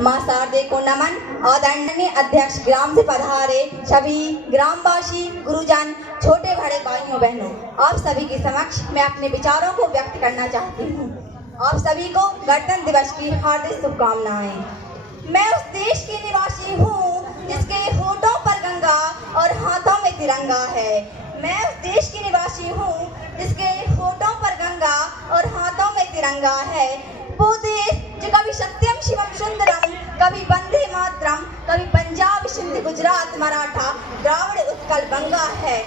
मां शारदे को नमन। आदरणीय अध्यक्ष, ग्राम से पधारे सभी ग्रामवासी, गुरुजन, छोटे बड़े भाइयों बहनों, आप सभी के समक्ष मैं अपने विचारों को व्यक्त करना चाहती हूँ। आप सभी को गणतंत्र दिवस की हार्दिक शुभकामनाएं। मैं उस देश की निवासी हूँ जिसके होठों पर गंगा और हाथों में तिरंगा है। मैं उस देश की निवासी हूँ जिसके होठों पर गंगा और हाथों में तिरंगा है। वो देश जो कभी सत्यम शिवम सुंदरम, कभी वंदे मातरम, कभी पंजाब सिंध गुजरात मराठा द्राविड़ उत्कल बंगा है।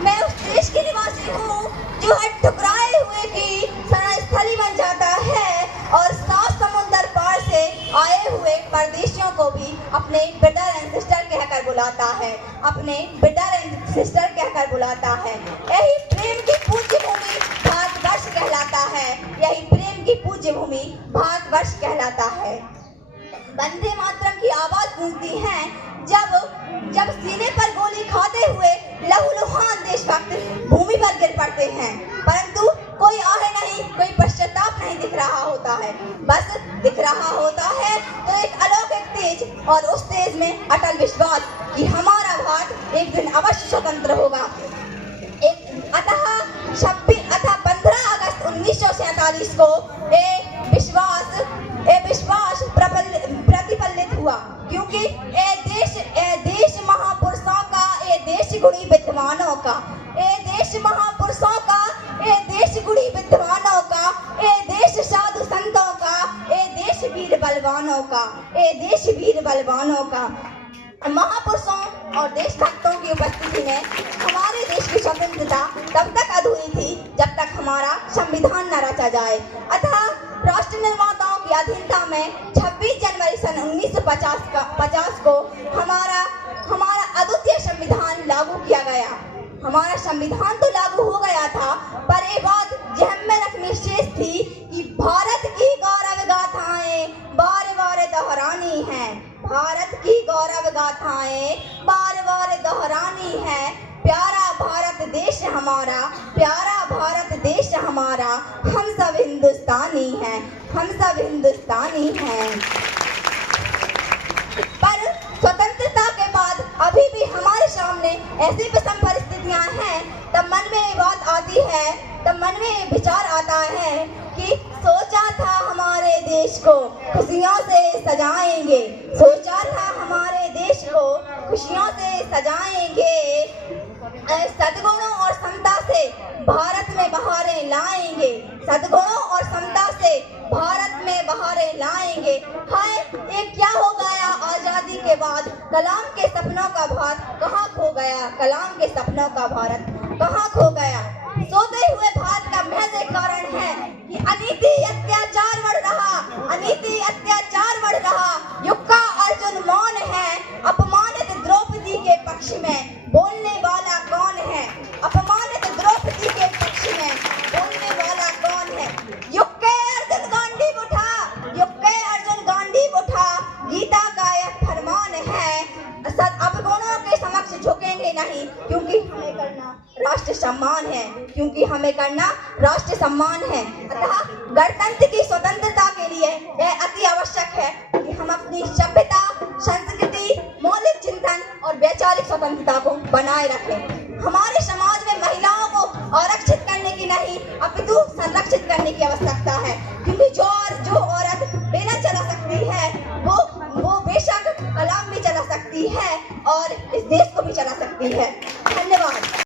मैं उस देश की निवासी हूँ जो हर ठुकराए हुए की शरणस्थली बन जाता है और 7 समुंदर पार से आए हुए परदेशियों को भी अपने ब्रदर एंड सिस्टर कहकर बुलाता है, अपने ब्रदर एंड सिस्टर कहकर बुलाता है। यही प्रेम की पूज्य भूमि भारतवर्ष कहलाता है, यही प्रेम की पूज्य भूमि भारतवर्ष कहलाता है। वंदे मातरम की आवाज गूंजती है जब सीने पर गोली खाते हुए लहूलुहान देशभक्त भूमि पर गिर पड़ते हैं, परंतु कोई आह नहीं, कोई पश्चाताप नहीं दिख रहा होता है। बस दिख रहा होता है तो एक अलौकिक तेज और उस तेज में अटल विश्वास कि हमारा भारत एक दिन अवश्य स्वतंत्र होगा। अतः 15 अगस्त 1947 को ये विश्वास प्रतिफलित हुआ, क्योंकि ये देश महापुरुषों का, ये देश गुणी विद्वानों का, ये देश महापुरुषों का, ये देश गुणी विद्वानों का, ये देश साधु संतों का, ये देश वीर बलवानों का, ये देश वीर बलवानों का। महापुरुषों और देशभक्तों की उपस्थिति में हमारे देश की स्वतंत्रता तब तक अधूरी थी जब तक हमारा संविधान न रचा जाए। अतः राष्ट्र निर्माताओं की अधीनता में 26 जनवरी सन 1950 को हमारा अद्वितीय संविधान लागू किया गया। हमारा संविधान तो लागू हो गया था, पर ये बात ज़हन में रखनी शेष थी कि भारत की गौरव गाथाएं बार बार दोहरानी है। भारत की गौरव गाथाएं बार बार दोहरानी है। प्यारा भारत देश हमारा, प्यारा भारत देश हमारा, हम सब हिंदुस्तानी हैं, हम सब हिंदुस्तानी हैं। पर स्वतंत्रता के बाद अभी भी हमारे सामने ऐसी विषम परिस्थितियां हैं, तब मन में ये बात आती है, तब मन में ये विचार आता है कि सोचा था हमारे देश को खुशियों से सजाएंगे, सोचा था हमारे देश को खुशियों से सजाएंगे, सद्गुणों और समता से भारत में बहारें लाएंगे, सद्गुणों और समता से भारत में बहारें लाएंगे। हाय, ये क्या हो गया आजादी के बाद? कलाम के सपनों का भारत कहाँ खो गया? कलाम के सपनों का भारत कहाँ खो गया? सोते हुए भारत का महज एक कारण है कि अनीति अत्याचार बढ़ रहा, अनीति अत्याचार बढ़ रहा। युग का अर्जुन मौन है, अपमानित द्रौपदी के पक्ष में बोलने वाला कौन है? अपमानित द्रौपदी के पक्ष में बोलने वाला कौन है? युग के अर्जुन गांडीव उठा, युग के अर्जुन गांडीव उठा, गीता का यह फरमान है। अवगुणों के समक्ष झुकेंगे नहीं, क्योंकि हमें करना राष्ट्र सम्मान है, क्योंकि हमें करना राष्ट्र सम्मान है। अतः गणतंत्र की स्वतंत्रता के लिए यह अति आवश्यक है कि हम अपनी सभ्यता, संस्कृति, मौलिक चिंतन और वैचारिक स्वतंत्रता को बनाए रखें। हमारे समाज में महिलाओं को आरक्षित करने की नहीं, अपितु संरक्षित करने की आवश्यकता है, क्योंकि जो औरत बेलन चला सकती है वो बेशक कलाम भी चला सकती है और इस देश को